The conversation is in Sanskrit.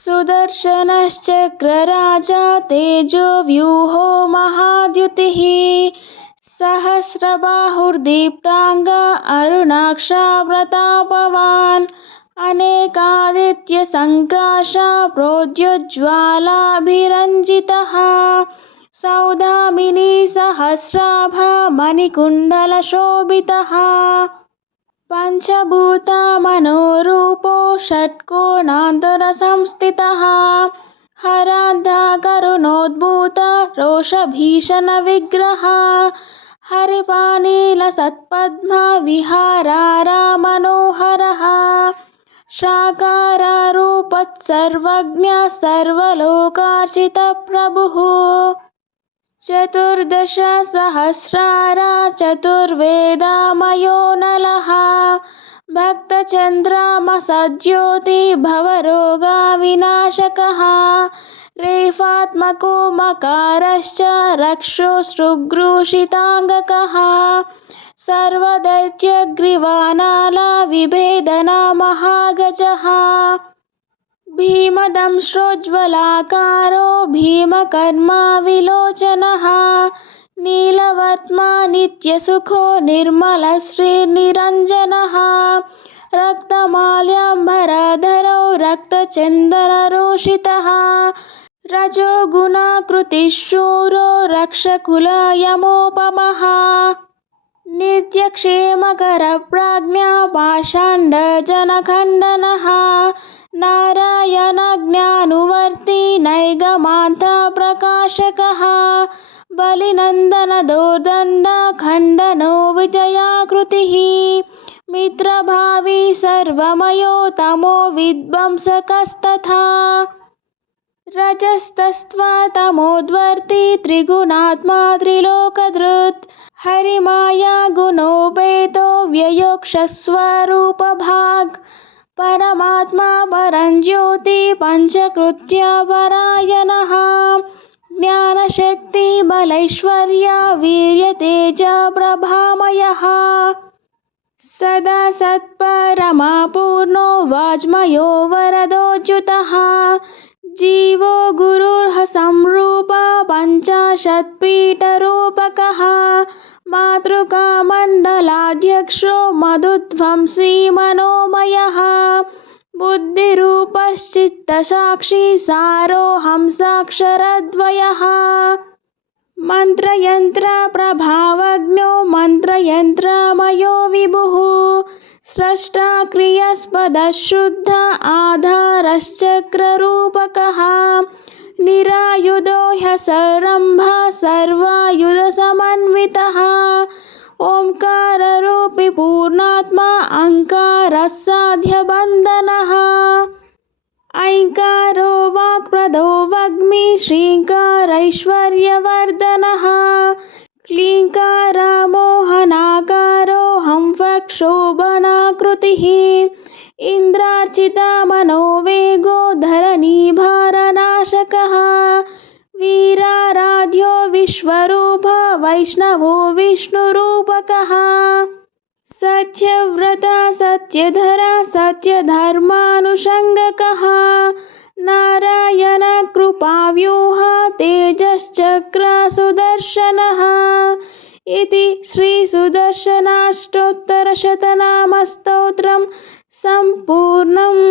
सुदर्शनश्चक्रराजा तेजोव्यूहो महाद्युतिः सहस्रबाहुर्दीप्ताङ्गा अरुणाक्षा प्रतापवान् अनेकादित्यसङ्काशा प्रोद्योज्ज्वालाभिरञ्जितः सौदामिनी सहस्राभा मणिकुण्डलशोभितः पञ्चभूतमनोरूपो षट्कोणान्तरसंस्थितः हरान्धकरुणोद्भूत रोषभीषणविग्रहः हरिपानीलसत्पद्मविहारारामनोहरः शाकारारूपस्सर्वज्ञः सर्वलोकार्चितप्रभुः चतुर्दशसहस्रारा चतुर्वेदामयो नलः भक्तचन्द्रामसज्योति भवरोगविनाशकः रेफात्मको मकारश्च रक्षोऽश्रुघ्रूषिताङ्गकः सर्वदैत्यग्रीवानालविभेदनमहागजः भीमदंष्ट्रोज्ज्वलाकारो भीमकर्माविलोचनः नीलवर्त्मा नित्यसुखो निर्मलश्रीर्निरञ्जनः रक्तमाल्यांबरधरो रक्तचन्दनरोषितः रजोगुणाकृतिशूरो रक्षकुलयमोपमः नित्यक्षेमकरप्राज्ञा पाषाण्डजनखण्डनः नारायणज्ञानुवर्ती नैगमान्तप्रकाशकः बलिनन्दनदोर्दण्डखण्डनो विजयाकृतिः मित्रभावी सर्वमयो तमो विध्वंसकस्तथा रजस्तस्त्वतमोद्वर्ती त्रिगुणात्मा त्रिलोकधृत् हरिमाया गुणोपेतो व्ययोक्षस्वरूपभाक् परमात्मा परञ्ज्योति पञ्चकृत्यपरायणः ज्ञानशक्तिबलैश्वर्य वीर्यतेजप्रभामयः सदा सत्परमपूर्णो वाज्मयो वरदोच्युतः जीवो गुरुर्हसंरूपा पञ्चाशत्पीठरूपकः मातृकामण्डलाध्यक्षो मधुध्वंसी मनोमयः बुद्धिरूपश्चित्तसाक्षी सारो हंसाक्षरद्वयः मन्त्रयन्त्रप्रभावज्ञो मन्त्रयन्त्रमयो विभुः स्रष्टा क्रियास्पदशुद्ध आधारश्चक्ररूपकः निरायुधो ह्यसरम्भः सर्वायुधसमन्वितः ओंकाररूपी पूर्णात्मा अङ्कारः साध्यबन्धनः ऐङ्कारो वाक्प्रदो वग्मि श्रीङ्कारैश्वर्यवर्धनः क्लीङ्कारमोहनाकारो हंफक्षोभनाकृतिः इन्द्रार्चितमनोवेगो धरणीभारनाशकः वीराराध्यो विश्वरूप वैष्णवो विष्णुरूपकः सत्यव्रता सत्यधरा सत्यधर्मानुषङ्गकः नारायणकृपाव्यूह तेजश्चक्र सुदर्शनः इति श्रीसुदर्शनाष्टोत्तरशतनामस्तोत्रं सम्पूर्णम्।